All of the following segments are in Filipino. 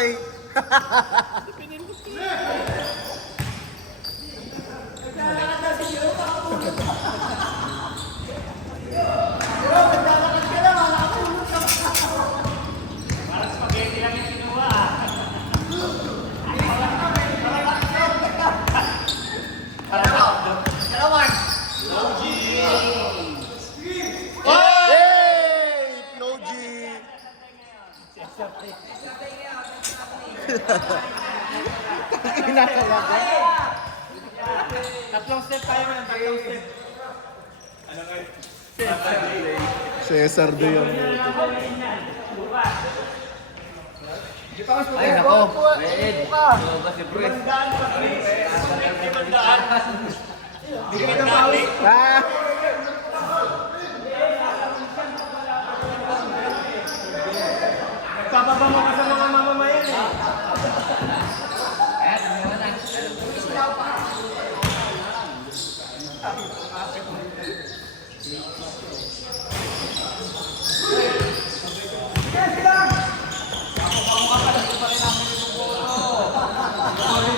nagpa-play. Tatlong step tayo man, tatlong step. Ano kayo? Cesar de yung Ay, nako. Red. Lumabas si Bruce. Bigyan ng pawis. Nagpapaba mo ka sa mga mamamayan eh.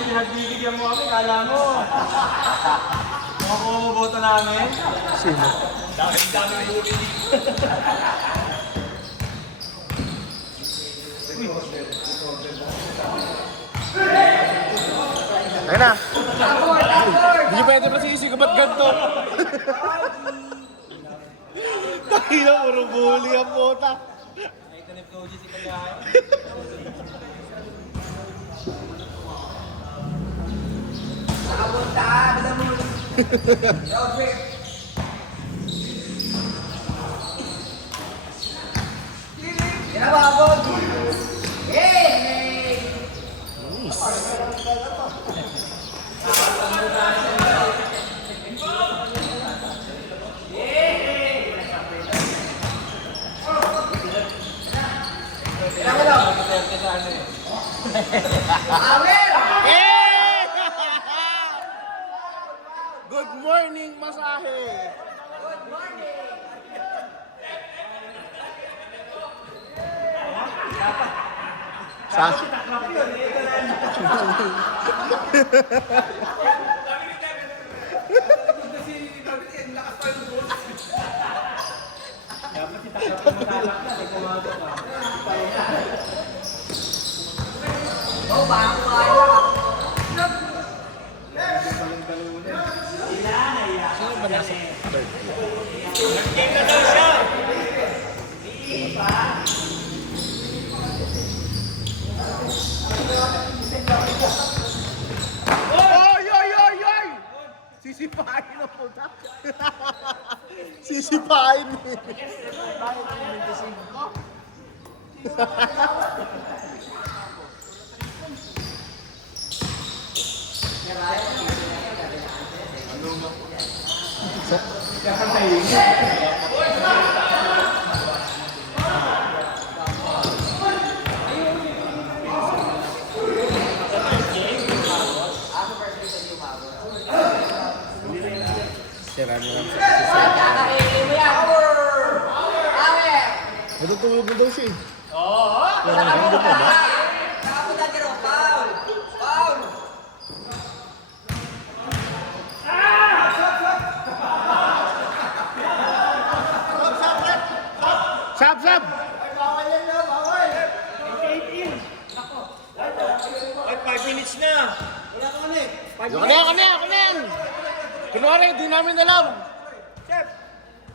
Pinagbibigyan mo kami, kala mo. Mga bumoboto namin. sino? Dami huli. Ayun na. Hindi nyo pwede masisi ko ba't ganito? Tayo na, puro bully ang puta. Ito ni Floji si Kagayan. Nakapunta, alam mo. Kinababog! Hey! Good morning, Masahe! Good morning! Sa... Oh, baka kaya. Oy, oy, oy, oy! Sisipain na puta. Sisipain eh. Sira na lang sa natutulog na daw siya eh. Oo! Nakapunta pa ba? Nakapunta dito, foul! Foul! Sab, sab! Ay, 5 minutes na. Kunin! Kunwari, hindi namin alam. Chef!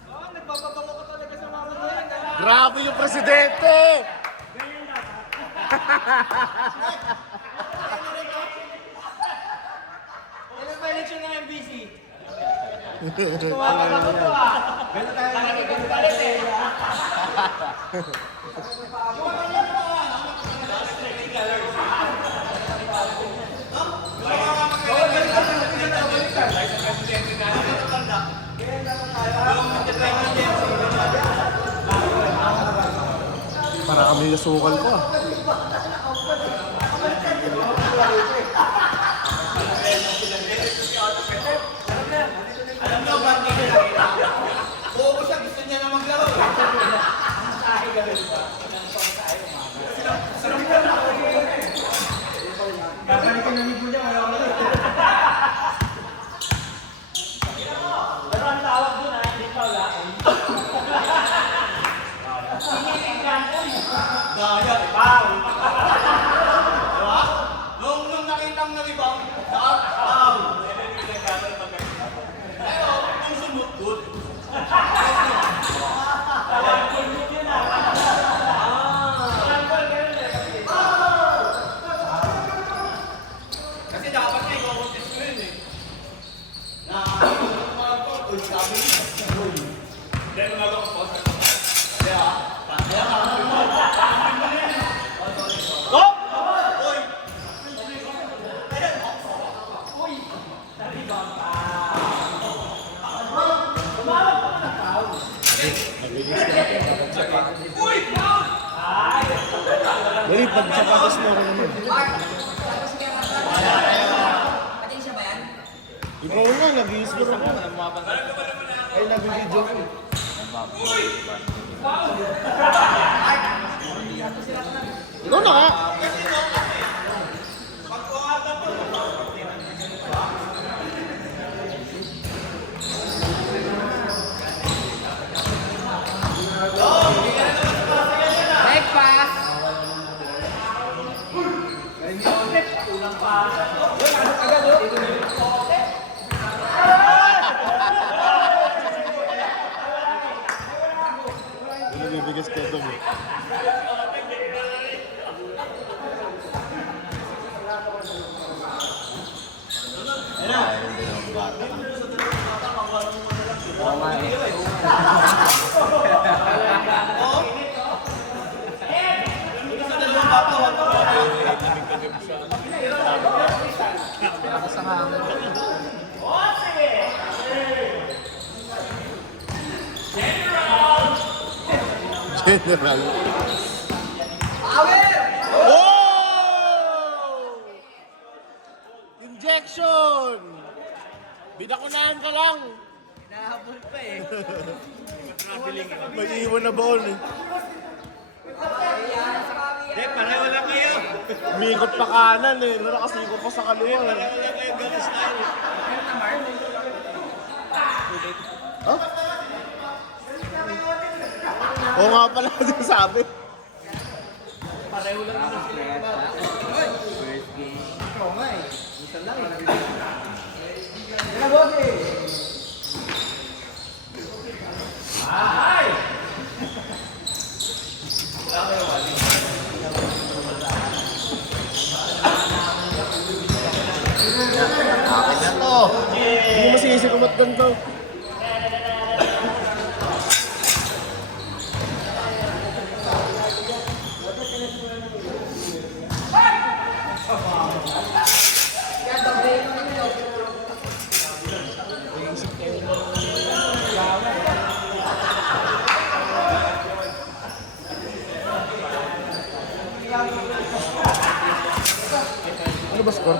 Oh, nagpapabango ka talaga sa mamamayan. Grabe yung presidente! Ano ba election ng MBC? Tumapabango to ah. Ganun tayo nagpapalit eh. Para kami nasukal ko ah. Alam nyo ba? Oo siya, gusto niya na maglaro. Ang sahi ka rin ba? Daya, foul. Diba? Nung nakita mo na rebound, foul. Pero, kung sumutod, kasi dapat nga i-contest ko yun eh. Na, mga to, sabi niya. Hindi, mga to, kaya Go! Oy! Dali, pagsapatos mo ako naman. Mark, tapos niya ka Pati siya ba yan? Ikaw nga, nag-i-score ako. Ay, nag-video ko. Ikaw na nga. Back pass! Ano bibigas ka ito mo? General. Power! Oh! Injection! Bidakunahan ka lang. Nahabol pa eh. May iwan na baon eh. Yan, sa kami yan. Pareho lang kayo. Umikot pa kanan eh. Nakasikot pa sa kaliwa eh. Pareho lang kayo, ganun style. Huh? Oo nga pala din sabi. Pareho lang naman sila. Oo nga eh. Isa lang eh. Nabog eh. Akin na to. Hindi mo masisi kung ba't ganito. Ano ba score?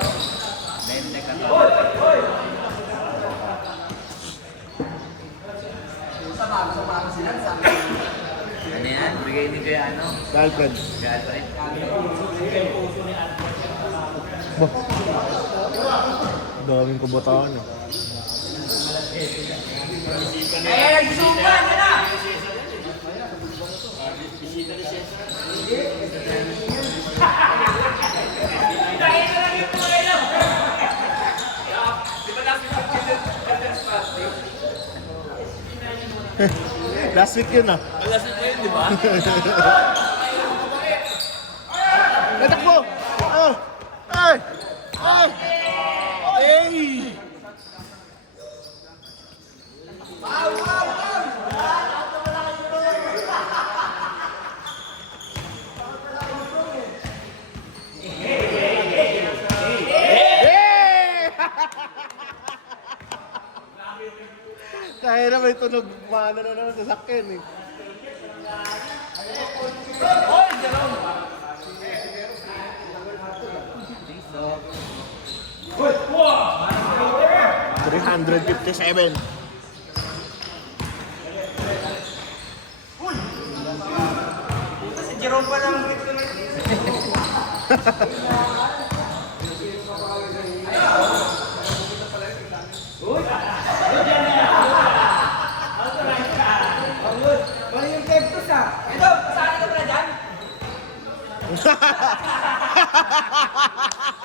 Ano yan? Bigay ni kaya ano? Dalpad. Galpred. Daming kubotahan eh. Kaya nagsusuka ka na! Last week yun ah. Last week yun, di ba? Natakbo! Oh! Ay! Ay! Ay! Kaya na may tunog, maano na naman sa sakyan eh. Oy, Jerome! 357. Si Jerome pa lang ito na. Bali yung cactus ah. Ito, pasali ka pala dyan?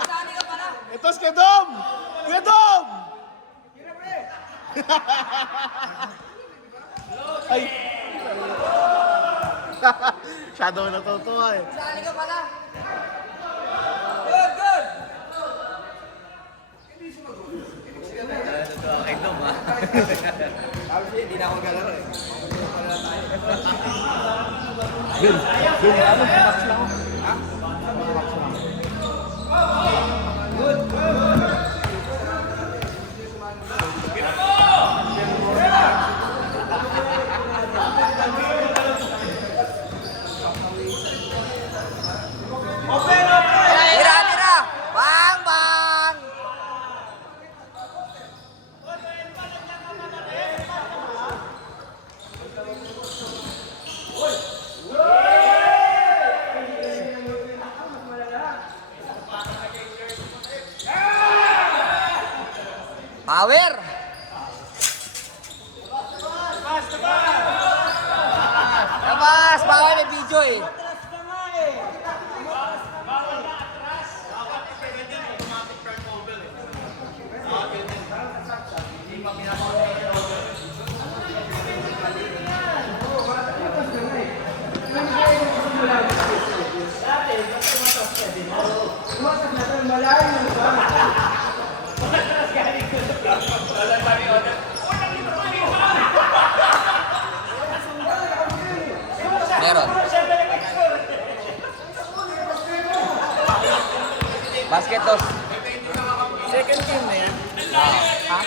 Kasali ka pala. Ito si Kedom! Kedom! Ay! Shadow natutuwa eh. Kasali ka pala. Good, good. Hindi na ako galaro eh. Bin, ano? Max lang ako. Max lang. Tira, tira. Bang, bang. Power. Labas, bawal may video eh. Meron. Basket dos. Second team na yan. Ha?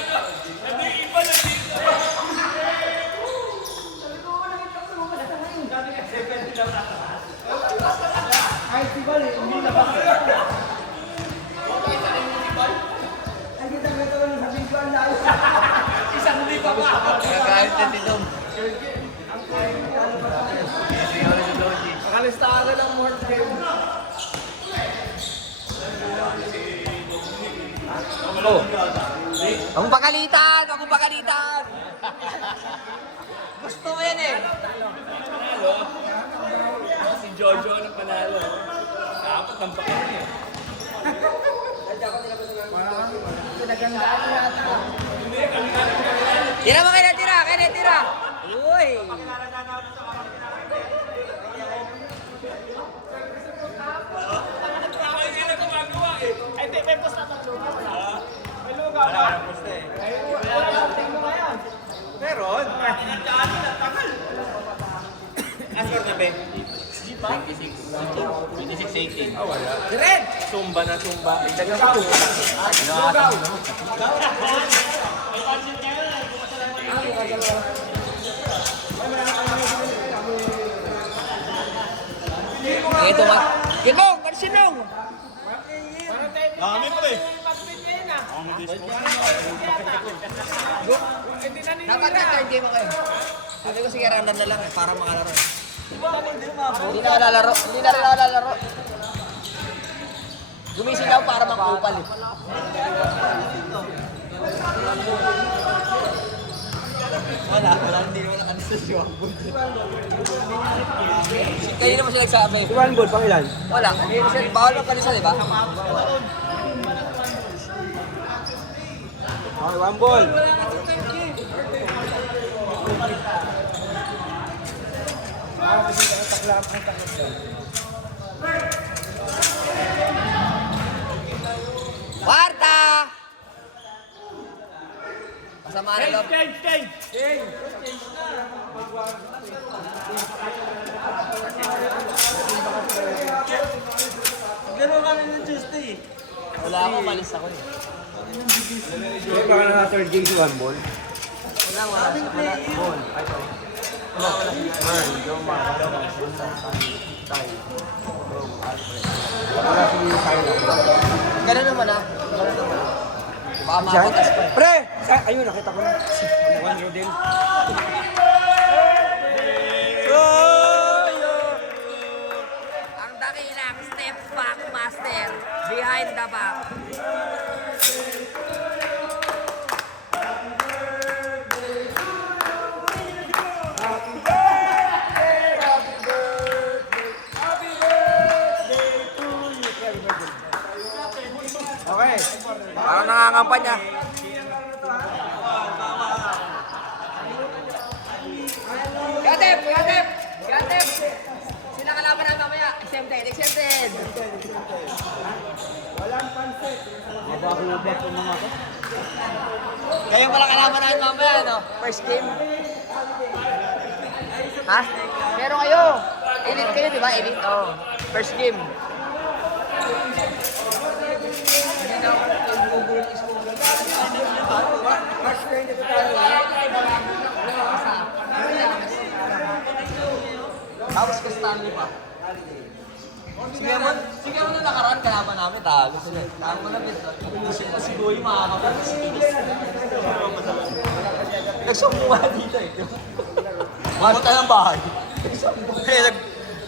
Kagayot na si Dom. Nakalista ka ng more game. Oh. Ang pagalitan! Ang pagalitan! Gusto mo yan eh. Si Jojo ang panalo. Dapat ang baka niya. Tira mo kaya tira! Kaya tira! Uy! Meron. Asor na ba? 26-18. Wala. Red! Sumba na sumba. Dagang pa. Lugaw. Ito nga. Gilong! Marsinong! Dami pa eh. Dapat na-turn game ako eh. Sabi ko sige randan na lang eh, para makalaro. Hindi na ako lalaro. Hindi na rin ako lalaro. Gumising ako para makupal eh. Wala. Hindi naman ang answer si Wambol. Kayo naman siya nagsabi. Si Wambol, pang ilan? Wala. Bawal lang kalisa, di ba? Okay, Wambol. Kwarta! Masama na loob. Gano'n kami ng Tuesday. Wala ako, malis ako eh. Hindi ba ka na third game si Wambol? Wala, wala. Ball. Ay, sorry. Merl, Jomar, Tay. Wala si Tyler. Ganun naman ah. Ganun naman. Baka mapatas pa eh. Pre! Ayun, nakita ko na. Juan Rodel. Ang dakilang step back master behind the back. Parang nangangampanya. Gatep! Gatep! Gatep! Sila kalaban namin mamaya. Exempted! Exempted! Kayo pala kalaban namin mamaya, no? First game. Ha? Pero kayo. Elite kayo, di ba? Elite, oh. First game. Tapos ka Stanley pa. Sige mo na nakaraan, kalaban namin, tago sila. Tago na bito. Isip ko si Goy, makakapag si Kinis. Nagsumbuha dito eh. Mamunta ng bahay. Eh,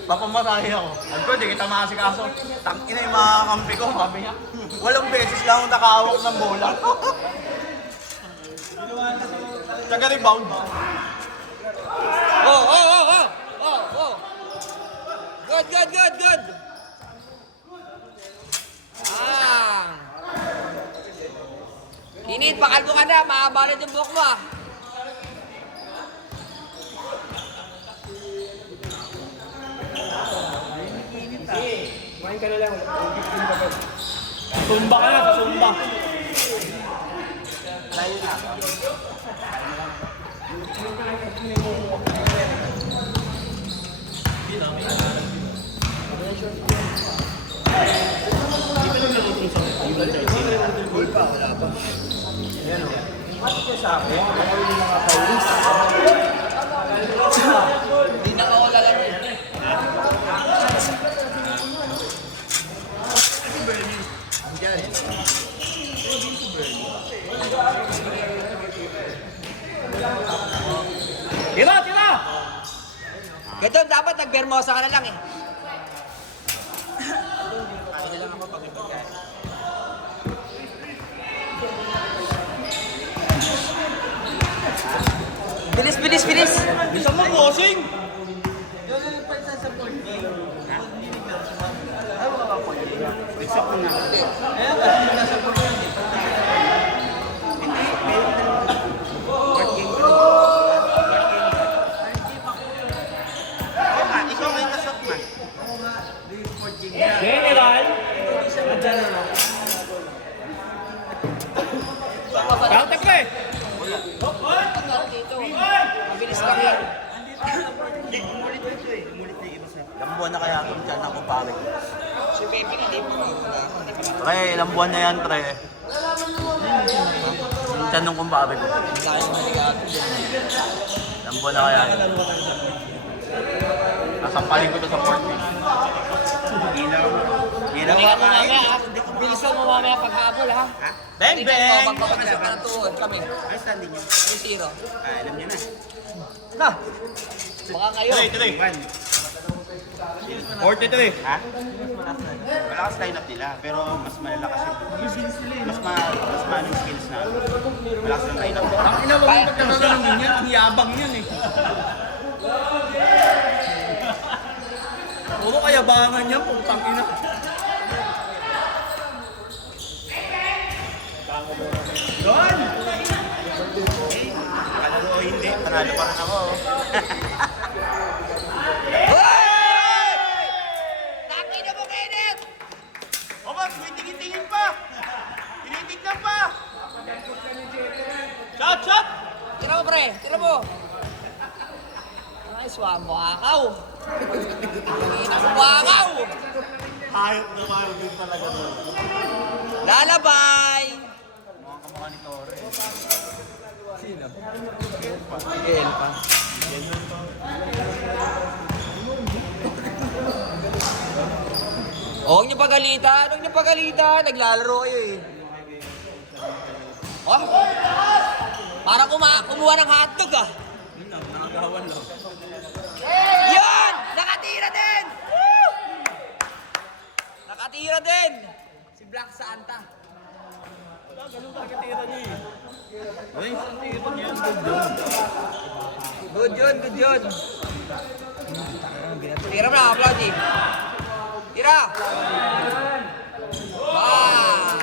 papamasahe ako. Sabi ko, di kita makasikaso. Tangina yung mga kampi ko, sabi niya. Walang beses lang akong nakahawak ng bola. Taga-rebound. Oh, oh, oh, oh! Oh, oh! Good, good, good, good! Ah! Init, pakalbo ka na, makabalad yung buhok mo ah. Sumba ka na, sumba. Hindi na ako lalaro eh. Tira, tira! Ganun, dapat nag-Bermosa ka na lang eh. Bilis, bilis, bilis! Bisa mo bossing! General! Counter pre! Dito. Mabilis lang yan. Ilang buwan na kaya itong tiyan ako pare. Si Pepe hindi pa Pre, ilang buwan na yan pre. Yung tiyan nung kumpare ko. Hindi kayo maligado. Ilang buwan na kaya yan. Nasampalin ko to sa port. Hindi ka mamaya ha. Bilisan mo mamaya paghabol ha. Bang bang! Magpapagisa ka na tuod kami. Ay, standing nyo. 3-0. Alam nyo na. Na! Baka kayo. 43. Ha? Malakas line-up nila, pero mas malalakas yung mas maano yung skills na. Malakas yung line-up nila. Ang ina mo pagkakaroon din yan, ang yabang yan eh. Puro kayabangan niya, putang ina. Doon! Alam mo, hindi. Panalo pa rin ako. Hoy! Nakina mo, Kenneth! O ba, tingin-tingin pa! Tinitignan pa! Shot, shot! Tira mo, pre. Tira mo. Ay, swamo akaw. Wakaw! Hayop na hayop din talaga doon. Lalabay! Mga kamukha ni Torre. Miguel pa. Huwag niyo pagalitan. Huwag niyo pagalitan. Naglalaro kayo eh. Oh? Parang kumuha ng hotdog ah. Nakagawan lang. Yan! Nakatira din! Woo! Nakatira din! Si Black Santa. Ganun talaga tira niya eh. Ay, tira niya. Good yun. Good yun, good yun. Tira mo na, Aplaudy. Tira! Ah!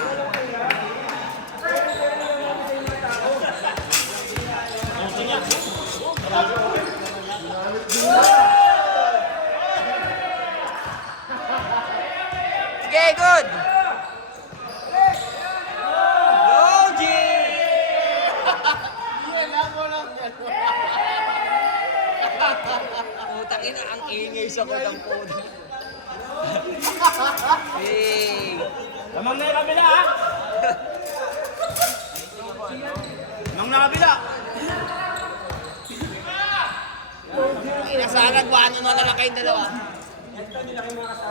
Okay, good. Logi! Yan lang mo lang. Putang ina, ang ingay sa kutang puto. Hey! Lamang na yung kabila, ha? Lamang na kabila. Sana guano na lang kayong dalawa.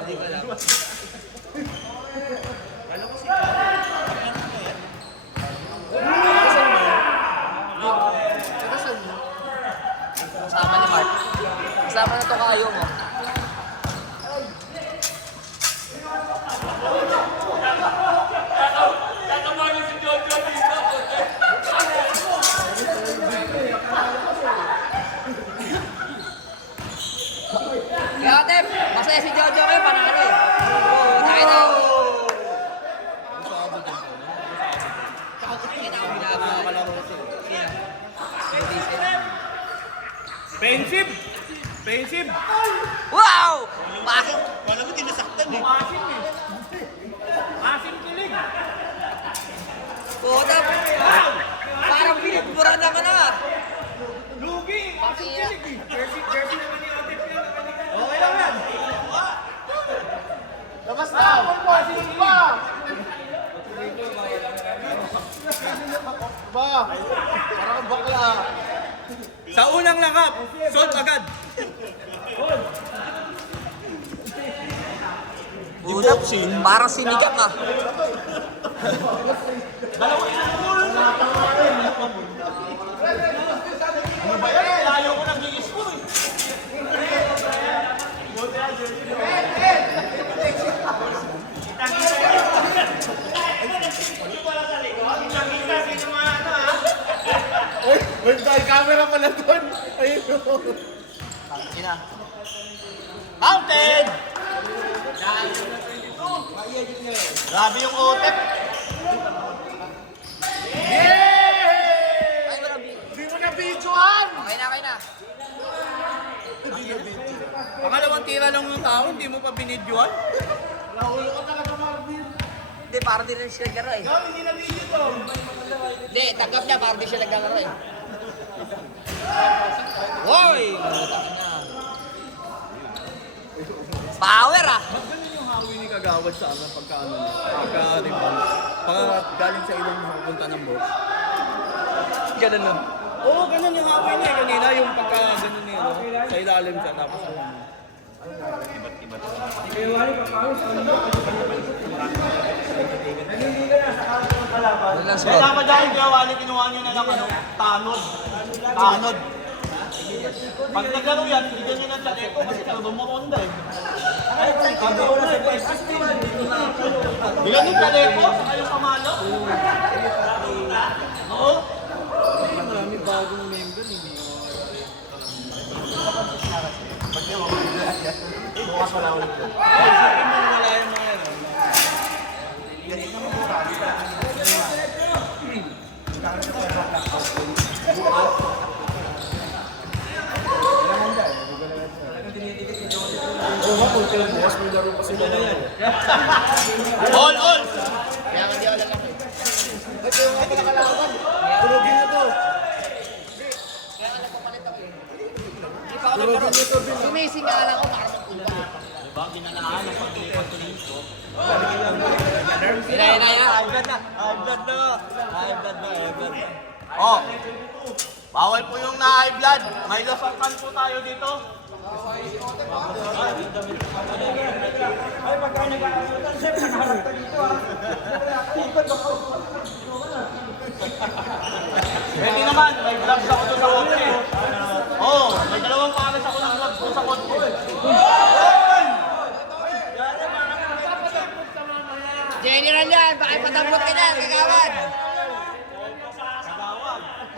Hindi ko alam. Kasama ni Mark. Kasama na to kayo mo. Kaya Tep, masaya si Jojo kayo, panalo eh. Oo, tayo na. Kita ko ginagawa ka lang. Sino? Pensive! Pensive! Wow! Bakit? Wala mo tinasaktan eh. Masim kilig. Puta, parang pinagmura naman ah. Lugi! Masim kilig eh. Jersey naman ni Atip yan. Okay lang yan. Labas na! Masim pa! Ba! Parang bakla. Sa unang lakap, sold agad. Puta, parang sinigang ah. Ano ba yan? Layo ko nag-i-score eh. Wait, may camera pala doon. Ayun. Ina. Counted! Grabe yung utep. Ay, walang Hindi mo na videoan! Okay na, okay na. Pangalawang tira lang yung tao, hindi mo pa binidyoan. Nahulo ka talaga, Marvin. Hindi, parang di rin siya naglaro eh. Hindi na video to. Hindi, tanggap niya, parang di siya naglaro eh. Hoy! Putang ina. Power ah! Ba't ganun yung hawi ni Kagawad sa amin pagka ano niya? Pagka rebound? Pagka galing sa ilong pupunta ng box? Ganun lang. Oo, ganun yung hawi niya eh. Kanina yung pagka ganun niya, no? Sa ilalim siya tapos ano. Ganun lang Kaya score. dapat dahil kaya wali kinuha nyo na lang ano, tanod. Tanod. Pag naglaro yan, hindi nyo na Chaleco kasi kalabang mo onda eh. Ilan yung Chaleco? Saka yung Pamalo? Oo. Marami bagong member, hindi Bukas wala ulit. Isipin mo wala yung mga yan. Oo nga, kung kailan bukas may laro pa sila na yan. All! Kaya hindi ako lalaki. Ba't kayo nga pala kalaban? Turugin na to. Hindi pa ako naglaro. Sumising nga lang ako para magkulong. Diba, ginanaan ang paglipat ko dito. Hinay na yan. High blood na! High blood na! High blood na! High blood na! Oh! Bawal po yung na-high blood! May lasarkan po tayo dito! Pwede naman, may gloves ako doon sa kotse. Oo, may dalawang pares ako ng gloves doon sa kotse. General yan, baka ipatablot ka na, kagawad.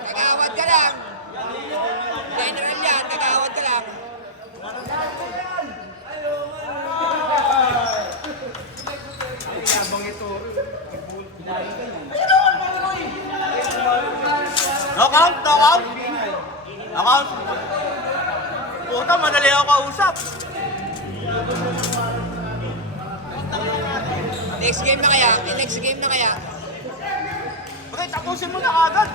Kagawad ka lang. General yan, kagawad ka lang. No count, no count. No count. Puta, madali ako kausap. Next game na kaya? Next game na kaya? Okay, tapusin mo na agad.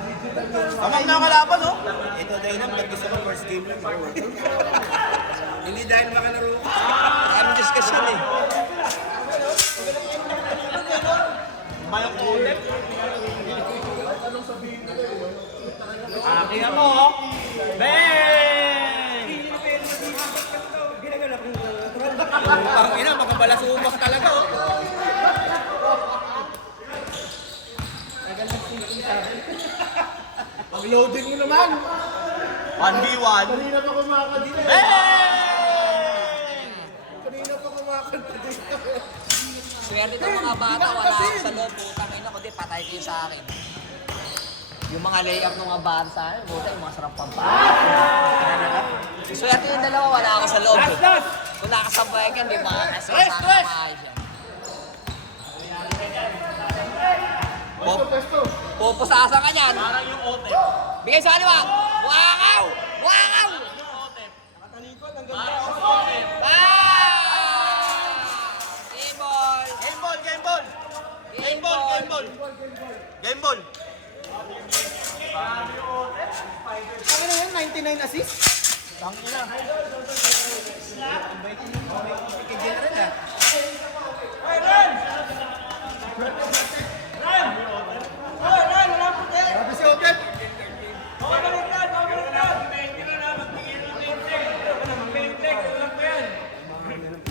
Tamang na kalaban, oh. Ito dahil lang, ba't gusto ko first game lang? Hindi dahil makalaro ko. Maraming discussion eh. Mayok ulit. Kaya mo, oh. Bang! Parang ina, makabalasumas talaga, oh. Pag-loading mo naman. 1v1. Kanina pa kumakanta. Bang! Kanina pa kumakanta dito. Swerte ng mga bata, wala ako sa loob. Putang ina ko, di patay kayo sa akin. Yung mga layup ng mga bata sa akin, buta yung mga sarap pampaan. Swerte yung dalawa, wala ako sa loob. Kung nakasabay ka, di ba? Kasi sana maayos yan. Pupusasan ka niyan. Parang yung OTEP. Bigay sa kaliwa. Wakaw! Wakaw! Parang yung OTEP. Game ball! Game ball, game ball. Game ball, game ball. Game ball. Ano na yan? 99 assist? Grabe si Otet.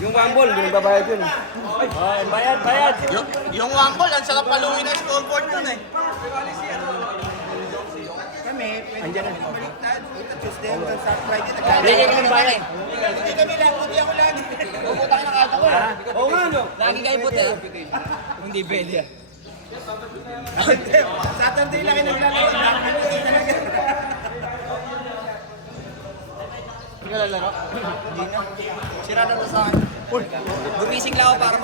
Yung one ball, hindi nagbabayad yun. Bayad. Yung one ball, ang sarap paluin ng scoreboard nun eh. Andiyan na. Bigay ka ng bayan. Hindi kami lang, hindi ako lagi. Pupunta ka na kahit ako. Oo nga, no? Lagi kayo puti. Hindi pwede yan. Saturday lang naglalaro. Sira na to sa akin. Gumising lang ako para